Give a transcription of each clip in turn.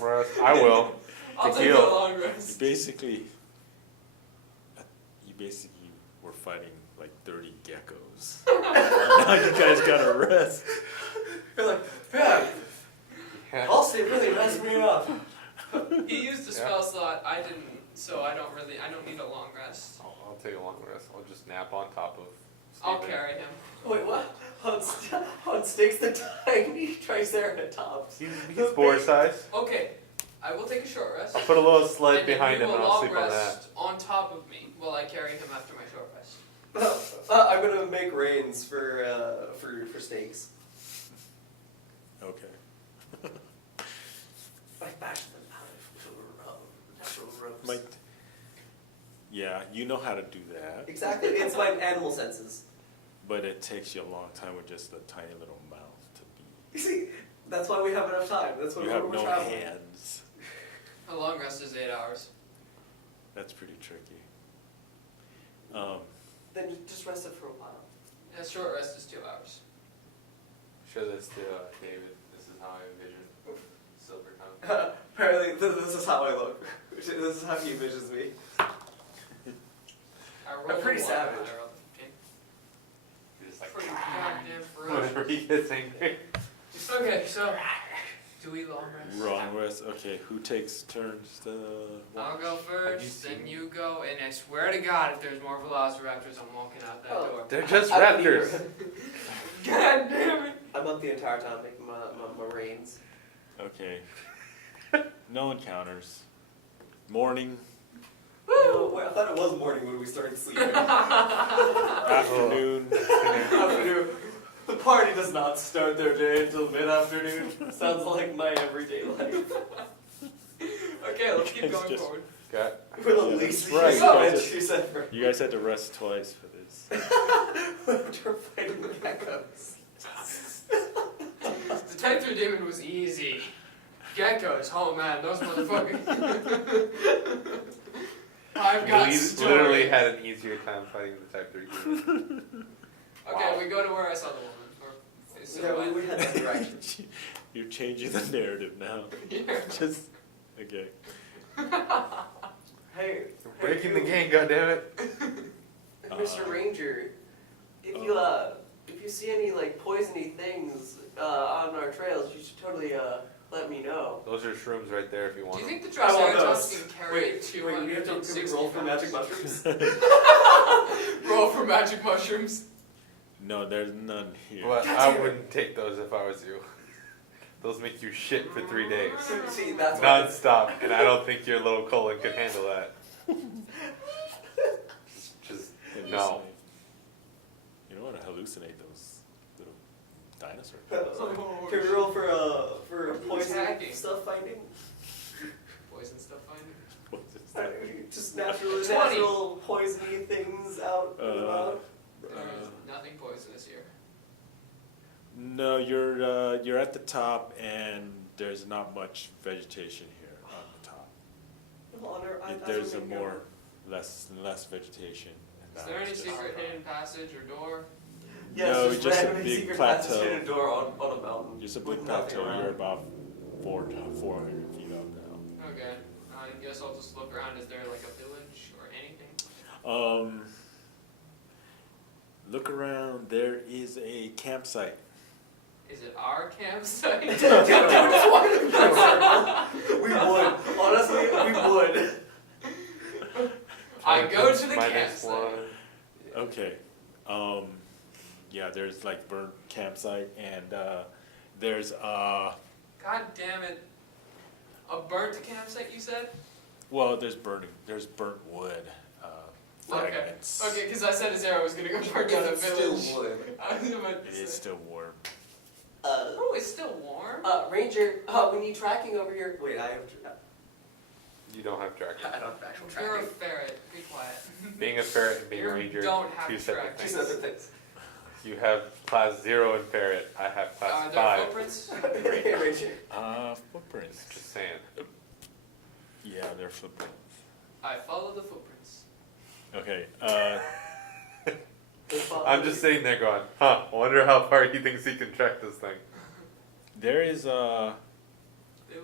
Rest. I will. I'll To take a heal. long rest. You basically were fighting like 30 geckos. Now you guys gotta rest. You're like, man, Yeah. Halsey really messed me up. He used a spell slot, I didn't, so I don't need a long rest. I'll take a long rest. I'll just nap on top of I'll Steven. carry him. Wait, what? On stakes the tiny Triceratops. He's boar size. Okay, I will take a short rest. I'll put a little sled and then behind you him will and I'll long sleep on that. rest on top of me while I carry him after my short rest. I'm gonna make reins for stakes. Okay. I bash them out of ropes. Might. Yeah, you know how to do that, Exactly, it's my animal senses. but it takes you a long time with just a tiny little mouth to You see, that's why we have enough time. That's be. why You have we're no traveling. hands. A long rest is 8 hours. That's pretty tricky. Then just rest it for a while. A short rest is 2 hours. Show this to David. This is how I envision Silver Tongue. Apparently, this is how I look. This is how he envisions me. I rolled I'm pretty a one, savage. I rolled a 15. He's like, Pretty goddamn ferocious. whenever he gets angry. Okay, so do we long rest? Wrong rest. Okay, who takes turns to I'll go Have you first, then seen- you go, and I swear to God, if there's more Velociraptors, I'm walking out that Oh. door. They're just I don't raptors. either. God damn it! I'm up the entire time making my reins. Okay. No encounters. Morning, No, wait, I thought it was morning when we started sleeping. afternoon. Afternoon. The party does not start their day until mid-afternoon. Sounds like my everyday life. Okay, let's keep Guys going just- forward. Got We're the Yeah, least that's right. used you said for You guys had to rest twice for this. We're fighting the geckos. The Type 3 demon was easy. Geckos, oh man, those motherfuckers. I've got story. literally had an easier time fighting the Type 3 demon. Okay, we go to where I saw the woman. Or Yeah, we had that direction. You're changing the narrative now. Yeah. Just okay. Hey, We're breaking the you, game, goddammit. Mr. Ranger, if you see any like poisony things on our trails, you should totally let me know. Those are shrooms right there if you Do want you them. think the I want Triceratops those. can carry 260 we have to roll for magic mushrooms. Roll for magic mushrooms. No, there's none here. But God I damn it. wouldn't take those if I was you. Those make you shit for 3 days. See, that's why. Non-stop, and I don't think your little colon could handle that. Just no. Hallucinate. You don't want to hallucinate those little dinosaurs. Can we roll for poison Attacking. stuff finding? Poison stuff finding. What's this? Just natural 20. natural poisony things out and about. There's nothing poisonous here. No, you're at the top, and there's not much vegetation here on the top. Well, There's a more less and less vegetation. And Is now there any it's just- secret hidden passage or door? Yes, No, just just a randomly big secret plateau. passage in a door on a mountain. Just a with big nothing plateau. around. You're about 400 feet up now. Okay, I guess I'll just look around. Is there like a village or anything? Look around. There is a campsite. Is it our campsite? Don't just walk in a circle. We would. Honestly, we would. I go to the My next campsite. one. Okay. Yeah, there's like burnt campsite, and there's God damn it. A burnt campsite, you said? well, there's burnt wood. Fragments. Okay, because I said his arrow was gonna go burn down a It's village. still wood. I was about to It is say. still warm. Oh, it's still warm? Ranger, we need tracking over here. Wait, I have. You don't have tracking. I don't have actual You're a tracking. ferret. Be quiet. Being a ferret and being a You ranger, don't have two separate tracking. Two things. separate things. You have class 0 in ferret. I have Are class there 5. footprints? Ranger. Footprints. Just saying. Yeah, they're footprints. I follow the footprints. Okay. I'm just sitting there going, huh, I wonder how far he thinks he can track this thing. There is They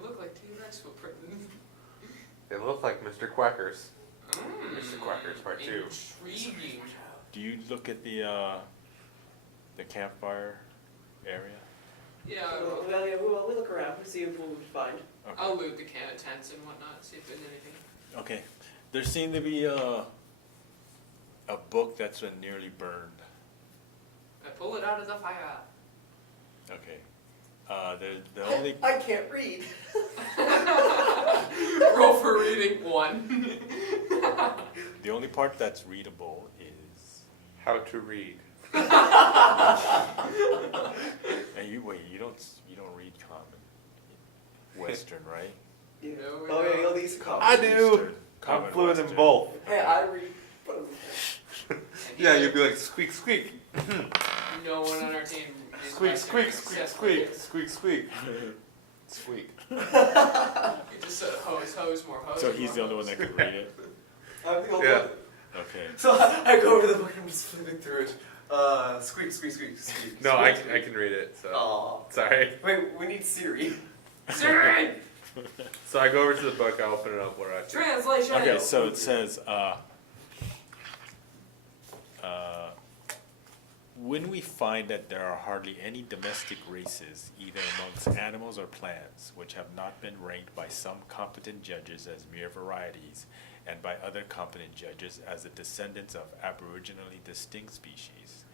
look like T-Rex nice footprint. They look like Mr. Quackers. Mr. Quacker's part two. Intriguing. Do you look at the campfire area? Yeah, Well, yeah, we'll look around and see if we find. Okay. I'll loot the tents and whatnot, see if there's anything. Okay. There seemed to be a book that's been nearly burned. I pull it out of the fire. Okay. The only I can't read. Roll for reading 1. the only part that's readable is. How to read. And you don't read common Western, right? Yeah. No, we Oh, yeah, don't. all these common. I do. Eastern, I'm common fluent in Western. both. Hey, I read. Yeah, you'd be like squeak squeak. No one on our team is Squeak Western squeak squeak except squeak for squeak squeak. Squeak. you. You just said hose, more hose. So more he's the only one hose. that could read it. I'm the only Yeah. one. Okay. So I go over to the book and I'm just flipping through it. Squeak, squeak, squeak, squeak. No, squeak, I squeak. can read it. So Aw. sorry. Wait, we need Siri. Siri! So I go over to the book. I open it up. What do I see? Translation! Okay, so it says, when we find that there are hardly any domestic races, either amongst animals or plants, which have not been ranked by some competent judges as mere varieties, and by other competent judges as the descendants of aboriginally distinct species,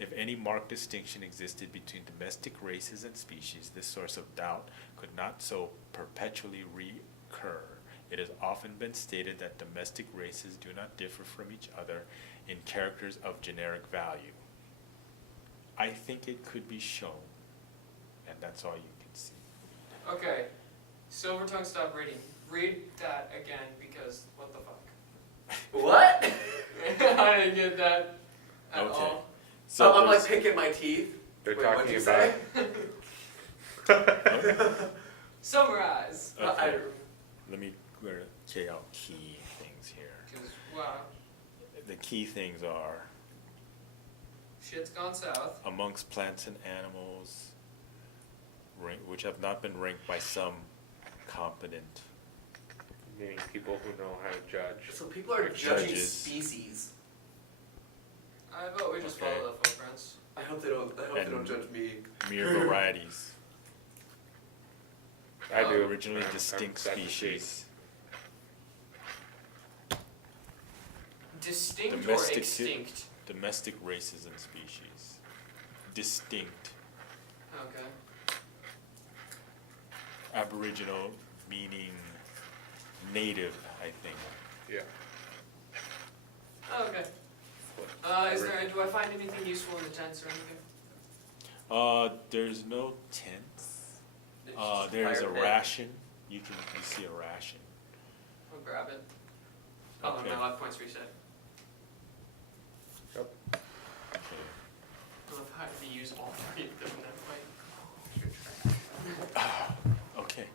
if any marked distinction existed between domestic races and species, this source of doubt could not so perpetually recur. It has often been stated that domestic races do not differ from each other in characters of generic value. I think it could be shown, and that's all you can see. Okay, Silvertongue, stop reading. Read that again because what the fuck? What? I didn't get that at Okay. all. So I'm like there's- picking my teeth. They're Wait, what'd talking you about. say? Summarize. Okay. Let me check out key things here. Because, wow, The key things are shit's gone south. amongst plants and animals, which have not been ranked by some competent. Meaning people who know how to judge. So people are judging Judges. species. I vote we just Okay. follow the footprints. I hope they don't. I hope they don't And- judge me. Mere varieties. I do. Originally I'm distinct sad to see. species. Distinct or Domestic- extinct? Domestic races and species. Distinct. Okay. Aboriginal meaning native, I think. Yeah. Oh, okay. Do I find anything useful in the tents or anything? There's no tents. It's just There's a fire pit. ration. You see a ration. I'll grab it. Oh, Okay. my life points reset. Okay. I don't know if I have to use all 3 of them in that fight. Okay.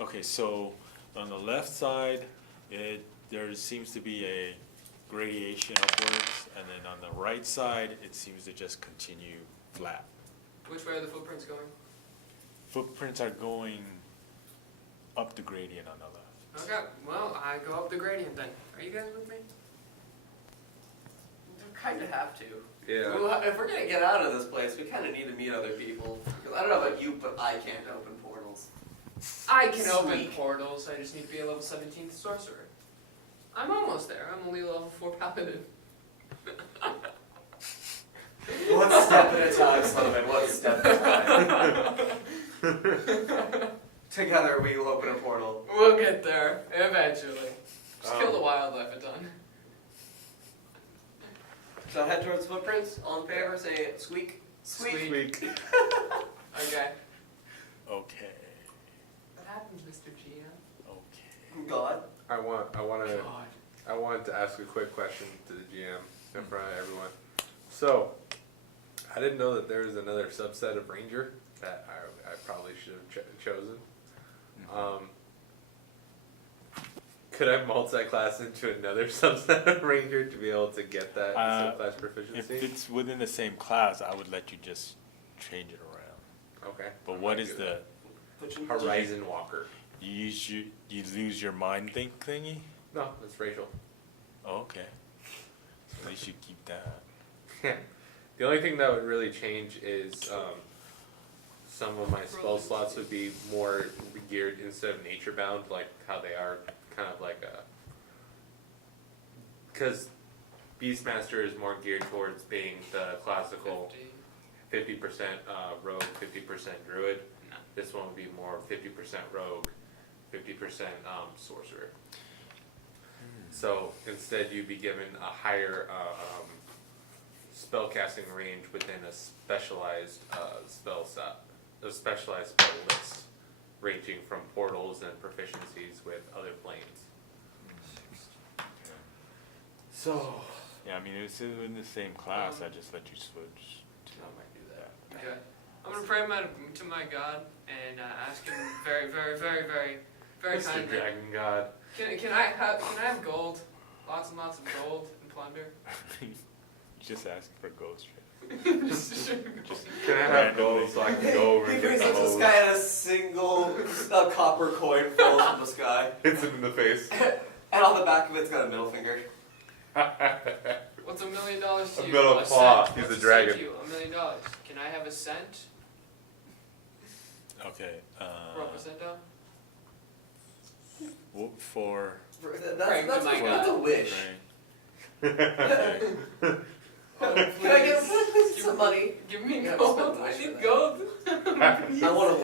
Okay, so on the left side, there seems to be a gradation upwards, and then on the right side, it seems to just continue flat. Which way are the footprints going? Footprints are going up the gradient on the left. Okay, well, I go up the gradient then. Are you guys with me? We kind of have to. Yeah. Well, if we're gonna get out of this place, we kind of need to meet other people. 'Cause I don't know about you, but I can't open portals. I can open Sweet. portals, I just need to be a level 17th sorcerer. I'm almost there, I'm only level 4 paladin. One step at a time, Sullivan. One step at a time. Together, we will open a portal. We'll get there, eventually. Just kill the wildlife a ton. So head towards footprints. All in favor, say squeak. Squeak. Squeak. Squeak. Okay. Okay. What happens, Mr. GM? Okay. God. I wanted God. to ask a quick question to the GM in front of everyone. So, I didn't know that there was another subset of Ranger that I probably should have chosen. Could I multi-class into another subset of Ranger to be able to get that subclass If proficiency? it's within the same class, I would let you just change it around. Okay. But I what might is do the, that. But you, Horizon Walker? you lose your mind think thingy? No, that's Rachel. Oh, okay. So they should keep that. The only thing that would really change is some of my spell slots would be more geared instead of nature bound, like how they are, kind of like a. Because Beastmaster is more geared towards being the classical 50% rogue, 50% druid. No. This one would be more 50% rogue, 50% sorcerer. So instead, you'd be given a higher spell casting range within a specialized spell set, a specialized spell list, ranging from portals and proficiencies with other planes. So Yeah, I mean, it's in the same class, I just let you switch. I might do that. Okay. I'm gonna pray to my God and ask him very, very, very, very, very Mr. kindly. Dragon God. Can I have gold? Lots and lots of gold and plunder. You're just asking for ghost trade. Can I have gold so I can go over he and brings get up the this hose? guy and a single copper coin falls from the sky. Hits him in the face. And on the back of it's got a middle finger. What's $1 million to A you? middle cent. claw. He's What's a cent dragon. to you? $1 million. Can I have a cent? Okay, Or a percento? for, That's my a God. wish. right. Okay. Oh, Can I get please. some money? Give me Yeah, gold. spend the I wish for need that. gold. I want to